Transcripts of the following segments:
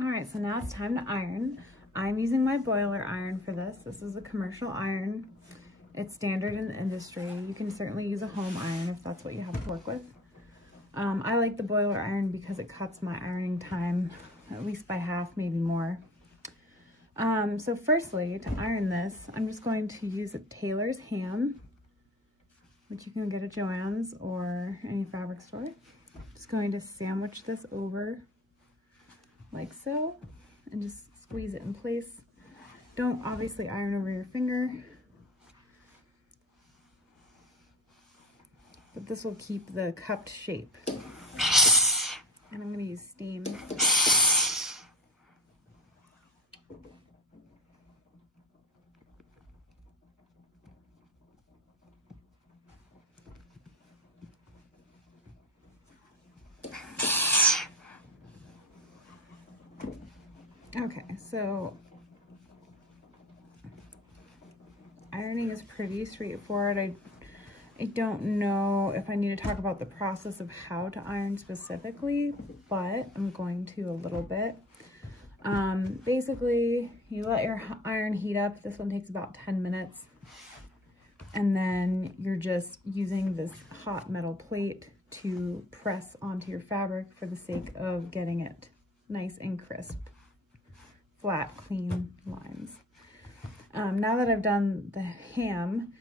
All right, so now it's time to iron. I'm using my boiler iron for this. This is a commercial iron. It's standard in the industry. You can certainly use a home iron if that's what you have to work with. I like the boiler iron because it cuts my ironing time at least by half, maybe more. So firstly, to iron this, I'm just going to use a Tailor's ham, which you can get at JoAnn's or any fabric store. Just going to sandwich this over like so and just squeeze it in place. Don't obviously iron over your finger, but this will keep the cupped shape. And I'm going to use steam. Okay, so ironing is pretty straightforward. I don't know if I need to talk about the process of how to iron specifically, but I'm going to a little bit. Basically, you let your iron heat up. This one takes about 10 minutes. And then you're just using this hot metal plate to press onto your fabric for the sake of getting it nice and crisp. Flat, clean lines. Now that I've done the ham,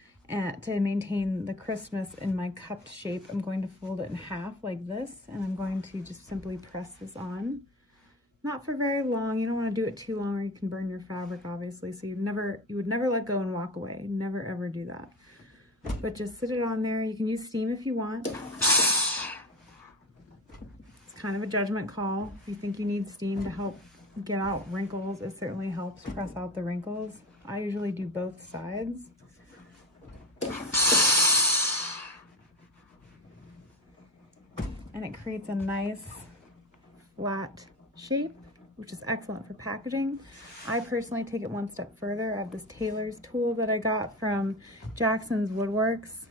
to maintain the crispness in my cupped shape, I'm going to fold it in half like this, and I'm going to just simply press this on. Not for very long. You don't want to do it too long or you can burn your fabric, obviously, so you would never let go and walk away. Never ever do that. But just sit it on there. You can use steam if you want. It's kind of a judgment call. If you think you need steam to help get out wrinkles, it certainly helps press out the wrinkles. I usually do both sides. And it creates a nice flat shape, which is excellent for packaging. I personally take it one step further. I have this Tailor's tool that I got from Jackson's Woodworks.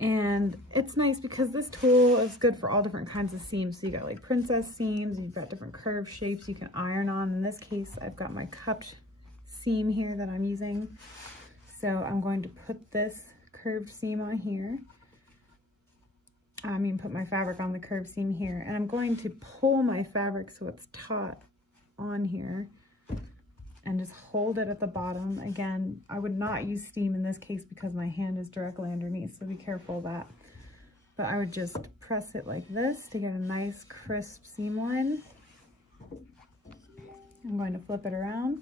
And it's nice because this tool is good for all different kinds of seams. So you got like princess seams, you've got different curved shapes you can iron on. In this case, I've got my cupped seam here that I'm using. So I'm going to put this curved seam on here. Put my fabric on the curved seam here. And I'm going to pull my fabric so it's taut on here and just hold it at the bottom. Again, I would not use steam in this case because my hand is directly underneath, so be careful of that. But I would just press it like this to get a nice crisp seam line. I'm going to flip it around,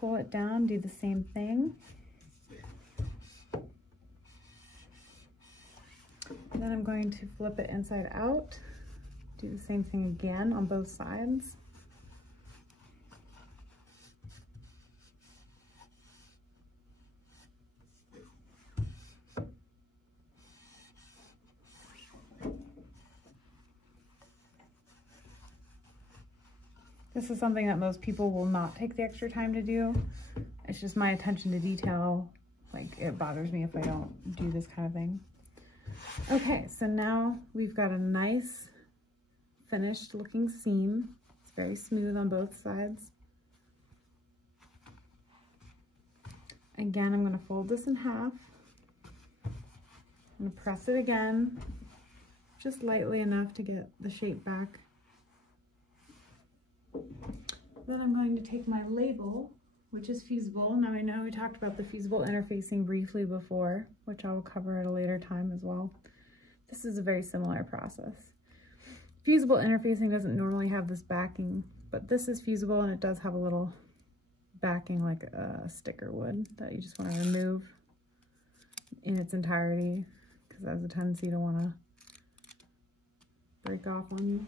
pull it down, do the same thing. Then I'm going to flip it inside out, do the same thing again on both sides. This is something that most people will not take the extra time to do. It's just my attention to detail. Like, it bothers me if I don't do this kind of thing. Okay, so now we've got a nice finished looking seam. It's very smooth on both sides. Again, I'm going to fold this in half. I'm going to press it again, just lightly enough to get the shape back. Then I'm going to take my label, which is fusible. Now I know we talked about the fusible interfacing briefly before, which I will cover at a later time as well. This is a very similar process. Fusible interfacing doesn't normally have this backing, but this is fusible and it does have a little backing like a sticker would that you just want to remove in its entirety because it has a tendency to want to break off on you.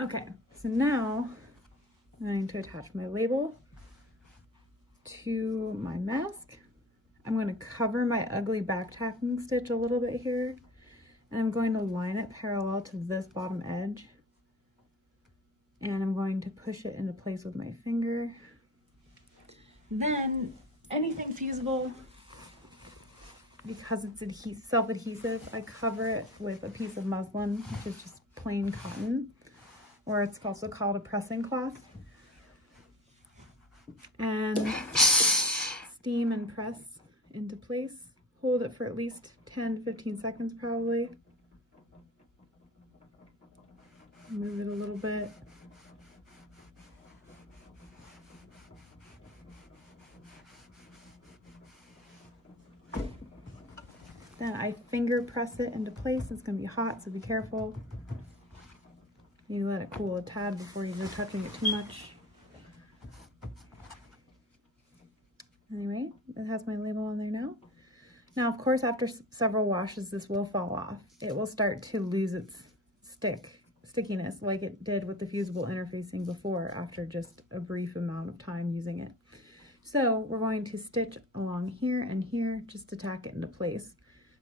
Okay, so now I'm going to attach my label to my mask. I'm going to cover my ugly back tacking stitch a little bit here, and I'm going to line it parallel to this bottom edge, and I'm going to push it into place with my finger. Then anything fusible, because it's self-adhesive, I cover it with a piece of muslin, which is just plain cotton, or it's also called a pressing cloth. And steam and press into place. Hold it for at least 10 to 15 seconds probably. Move it a little bit. Then I finger press it into place. It's going to be hot, so be careful. You let it cool a tad before you go touching it too much. Anyway, it has my label on there now. Now, of course, after several washes, this will fall off. It will start to lose its stickiness like it did with the fusible interfacing before after just a brief amount of time using it. So we're going to stitch along here and here just to tack it into place.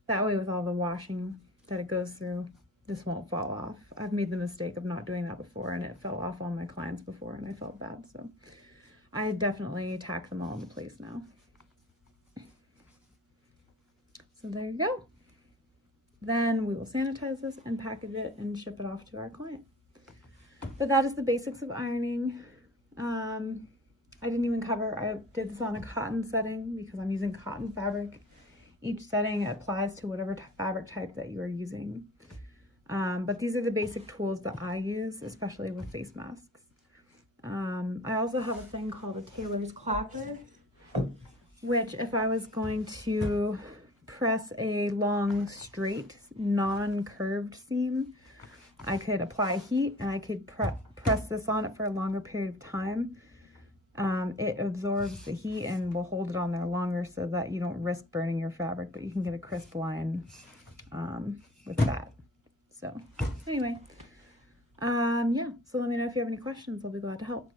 That way, with all the washing that it goes through, this won't fall off. I've made the mistake of not doing that before, and it fell off on my clients before, and I felt bad. So I definitely tack them all into place now. So there you go. Then we will sanitize this and package it and ship it off to our client. But that is the basics of ironing. I didn't even cover, I did this on a cotton setting because I'm using cotton fabric. Each setting applies to whatever fabric type that you are using. But these are the basic tools that I use, especially with face masks. I also have a thing called a Tailor's clapper, which if I was going to press a long, straight, non-curved seam, I could apply heat and I could press this on it for a longer period of time. It absorbs the heat and will hold it on there longer so that you don't risk burning your fabric, but you can get a crisp line with that. So anyway, yeah, so let me know if you have any questions. I'll be glad to help.